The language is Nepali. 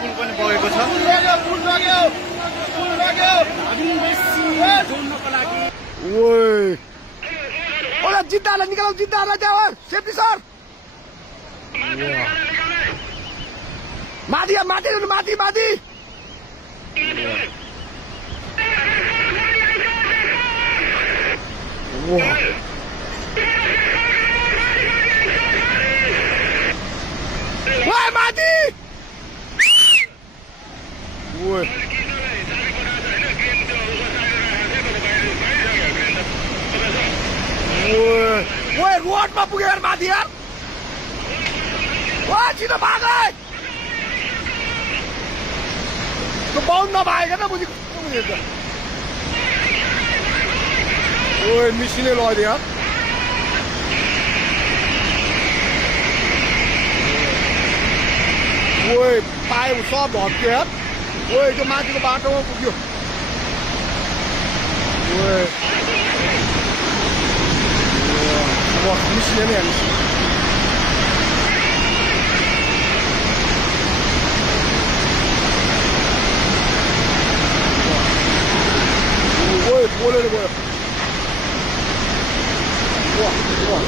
पुल पनि बगेको छ। ओए ओला जिद्दालाई निकालौ, जिद्दालाई त्यहाँ सेफ्टी सर। माथि माथि माथि माथि माथि रोडमा पुगेर माथि यार। छिटो भाग त्यो बाउन्ड नभएको न बुझेको बुझेको। ओए मिसिनै लगिदियो यार। ओए पाइप सब भत्क्यो यार। ओए त्यो माथिको बाटोमा पुग्यो। ओए मिसिने नै हाल्नु। बोलेर गयो। वा वा